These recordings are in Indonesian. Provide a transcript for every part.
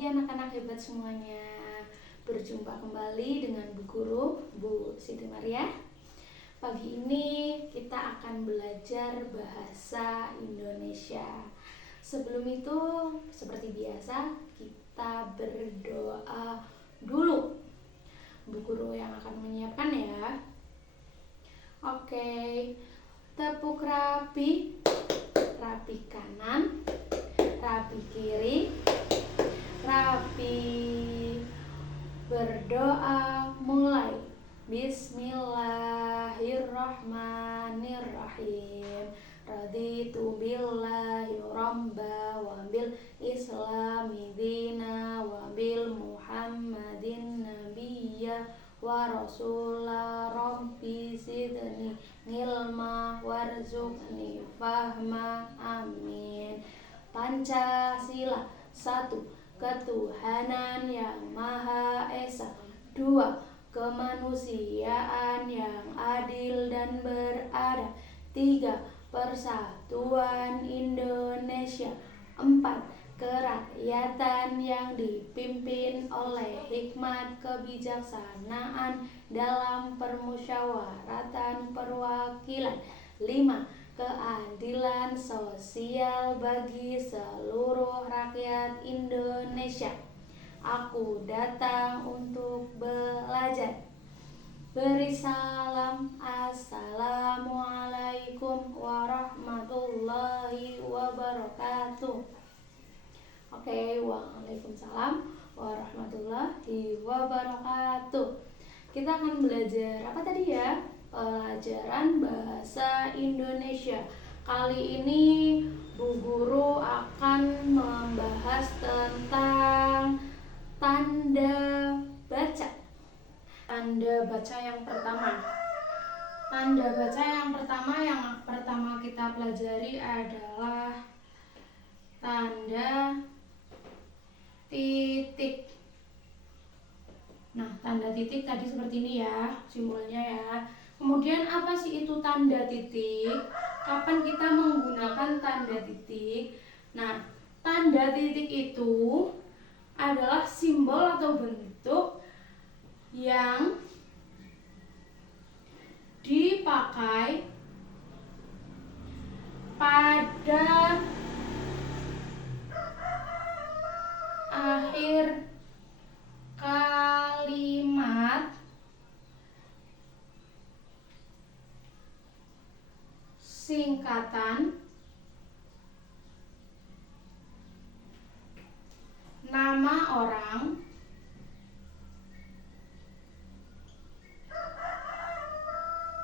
pagi anak-anak hebat semuanya. Berjumpa kembali dengan Bu Guru, Bu Siti Maria. Pagi ini kita akan belajar bahasa Indonesia. Sebelum itu, seperti biasa, kita berdoa dulu. Bu Guru yang akan menyiapkan ya. Oke, tepuk rapi, rapi kanan, rapi kiri, rapi. Berdoa mulai. Bismillahirrahmanirrahim. Raditu billahi rabba wa bil islami dina wa bil muhammadin nabiyya wa rasulah rabbi zidni ilma warzuqni fahma amin. Pancasila. 1. Ketuhanan yang Maha Esa. 2. Kemanusiaan yang adil dan beradab. 3. Persatuan Indonesia. 4. Kerakyatan yang dipimpin oleh hikmat kebijaksanaan dalam permusyawaratan perwakilan. 5. Keadilan sosial bagi seluruh rakyat Indonesia. Aku datang untuk belajar. Beri salam. Assalamualaikum warahmatullahi wabarakatuh. Oke, waalaikumsalam warahmatullahi wabarakatuh. Kita akan belajar apa tadi ya? Pelajaran bahasa Indonesia. Kali ini Bu Guru akan membahas tentang tanda baca. Tanda baca yang pertama. Tanda baca yang pertama kita pelajari adalah tanda titik. Nah, tanda titik tadi seperti ini ya, simbolnya ya. Kemudian apa sih itu tanda titik? Kapan kita menggunakan tanda titik? Nah, tanda titik itu adalah simbol atau bentuk yang dipakai pada akhir kalimat singkatan nama orang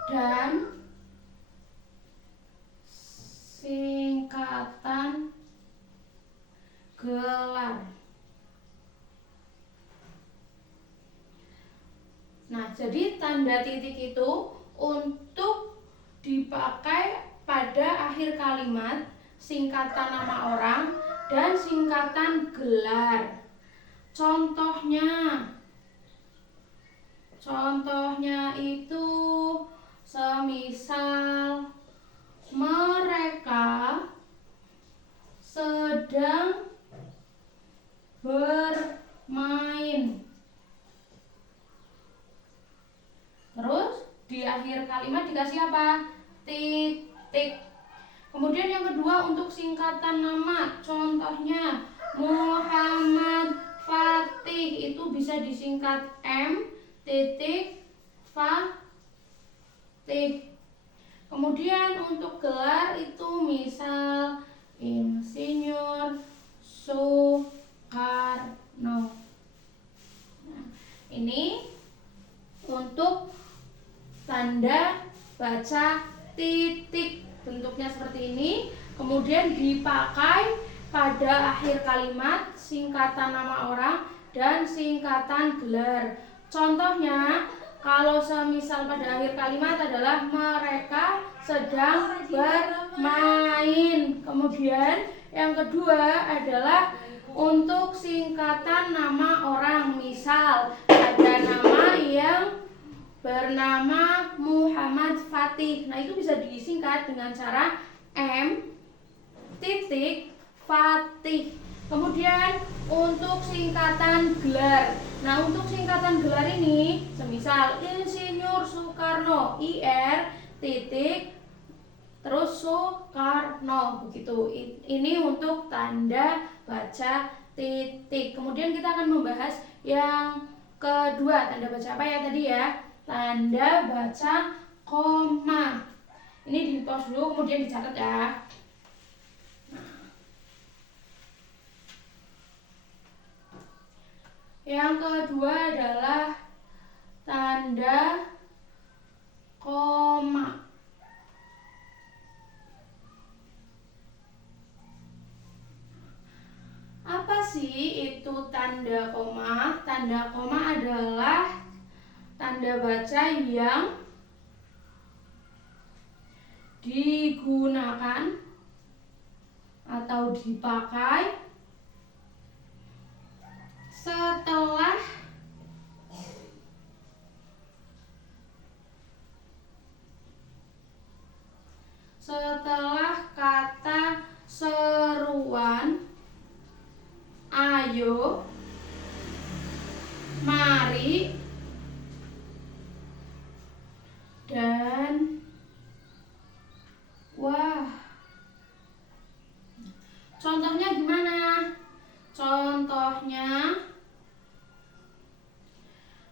dan singkatan gelar. Nah, jadi tanda titik itu untuk dipakai pada akhir kalimat, singkatan nama orang, dan singkatan gelar. Contohnya itu semisal mereka sedang bermain. Terus di akhir kalimat dikasih apa? Titik. Kemudian yang kedua untuk singkatan nama, contohnya Muhammad Fatih, itu bisa disingkat M titik Fatih. Kemudian untuk gelar itu misal Insinyur Soekarno. Nah, ini untuk tanda baca titik, bentuknya seperti ini, kemudian dipakai pada akhir kalimat, singkatan nama orang dan singkatan gelar. Contohnya kalau semisal pada akhir kalimat adalah mereka sedang bermain. Kemudian yang kedua adalah untuk singkatan nama orang, misal ada nama yang bernama Muhammad Fatih. Nah, itu bisa disingkat dengan cara M titik Fatih. Kemudian untuk singkatan gelar. Nah, untuk singkatan gelar ini, semisal Insinyur Soekarno, IR titik terus Soekarno, begitu. Ini untuk tanda baca titik. Kemudian kita akan membahas yang kedua, tanda baca apa ya tadi ya? Tanda baca koma. Ini di pause dulu, kemudian dicatat ya. Yang kedua adalah tanda koma. Apa sih itu tanda koma? Tanda koma adalah tanda baca yang digunakan atau dipakai setelah kata seruan ayo, mari, dan wah. Contohnya gimana? Contohnya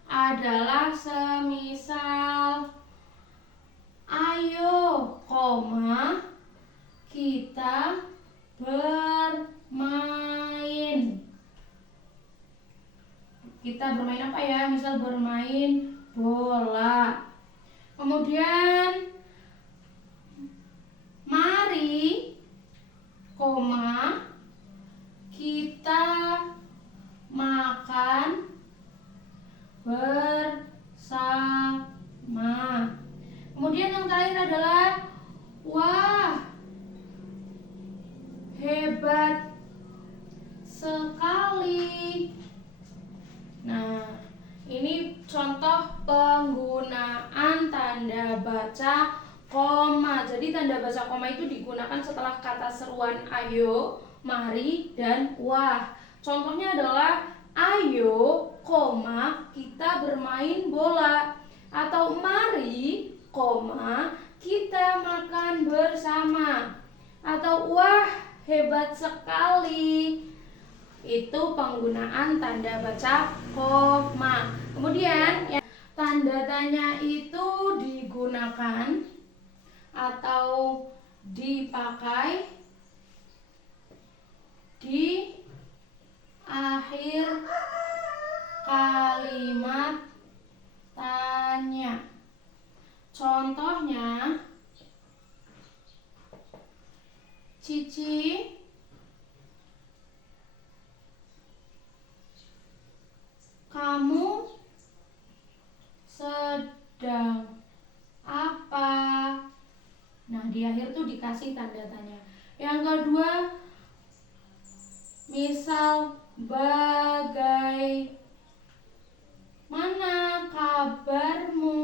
adalah semisal ayo, koma, kita bermain. Kita bermain apa ya? Misal bermain bola. Kemudian mari, koma, kita makan bersama. Kemudian yang terakhir adalah wah, hebat sekali. Nah, ini contoh penggunaan tanda baca koma. Jadi tanda baca koma itu digunakan setelah kata seruan ayo, mari, dan wah. Contohnya adalah ayo, koma, kita bermain bola. Atau mari, koma, kita makan bersama. Atau wah, hebat sekali. Itu penggunaan tanda baca koma. Kemudian tanda tanya itu digunakan atau dipakai di akhir kalimat tanya. Contohnya, Cici kamu sedang apa? Nah, di akhir tuh dikasih tanda tanya. Yang kedua, misal bagaimana kabarmu?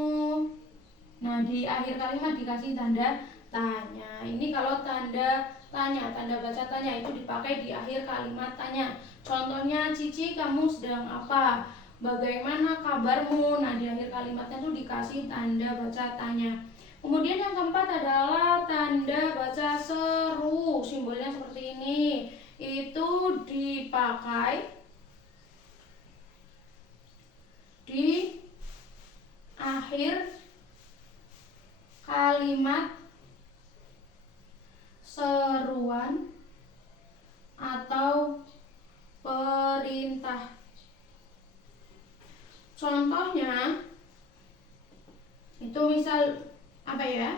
Nah, di akhir kalimat dikasih tanda tanya. Ini kalau tanda tanya, tanda baca tanya itu dipakai di akhir kalimat tanya. Contohnya, Cici kamu sedang apa? Bagaimana kabarmu? Nah, di akhir kalimatnya tuh dikasih tanda baca tanya. Kemudian yang keempat adalah tanda baca seru. Simbolnya seperti ini. Itu dipakai di akhir kalimat seruan atau perintah. Contohnya itu misal apa ya?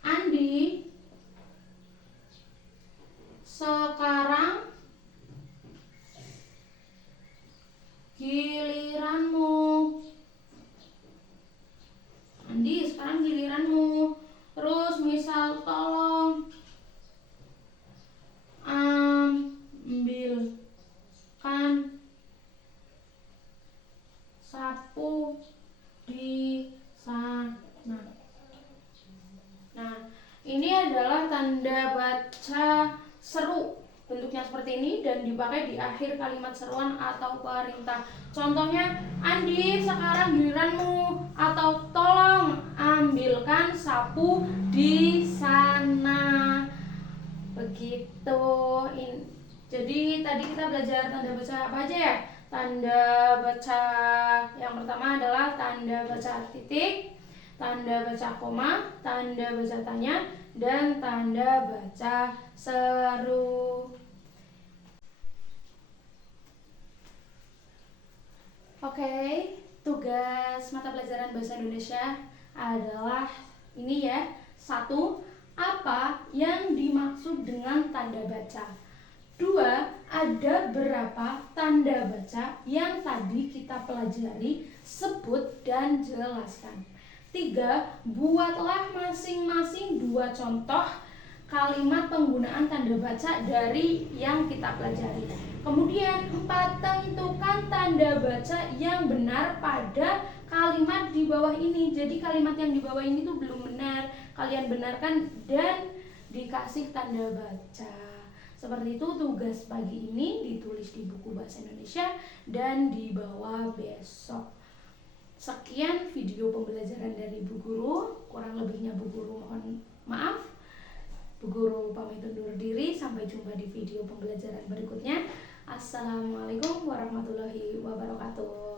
Andi, sekarang giliranmu. Andi, sekarang giliranmu. Terus misal tolong ambilkan sapu di sana. Nah, ini adalah tanda baca seru seperti ini dan dipakai di akhir kalimat seruan atau perintah. Contohnya, Andi sekarang giliranmu, atau tolong ambilkan sapu di sana. Begitu. Jadi tadi kita belajar tanda baca apa aja ya? Tanda baca yang pertama adalah tanda baca titik, tanda baca koma, tanda baca tanya, dan tanda baca seru. Oke, tugas mata pelajaran bahasa Indonesia adalah ini ya. 1. Apa yang dimaksud dengan tanda baca? 2. Ada berapa tanda baca yang tadi kita pelajari? Sebut dan jelaskan. 3. Buatlah masing-masing 2 contoh kalimat penggunaan tanda baca dari yang kita pelajari. Kemudian 4. Tentukan tanda baca yang benar pada kalimat di bawah ini. Jadi kalimat yang di bawah ini tuh belum benar. Kalian benarkan dan dikasih tanda baca. Seperti itu tugas pagi ini ditulis di buku bahasa Indonesia dan dibawa besok. Sekian video pembelajaran dari Bu Guru. Kurang lebihnya Bu Guru mohon maaf. Bu Guru pamit undur diri. Sampai jumpa di video pembelajaran berikutnya. Assalamualaikum warahmatullahi wabarakatuh.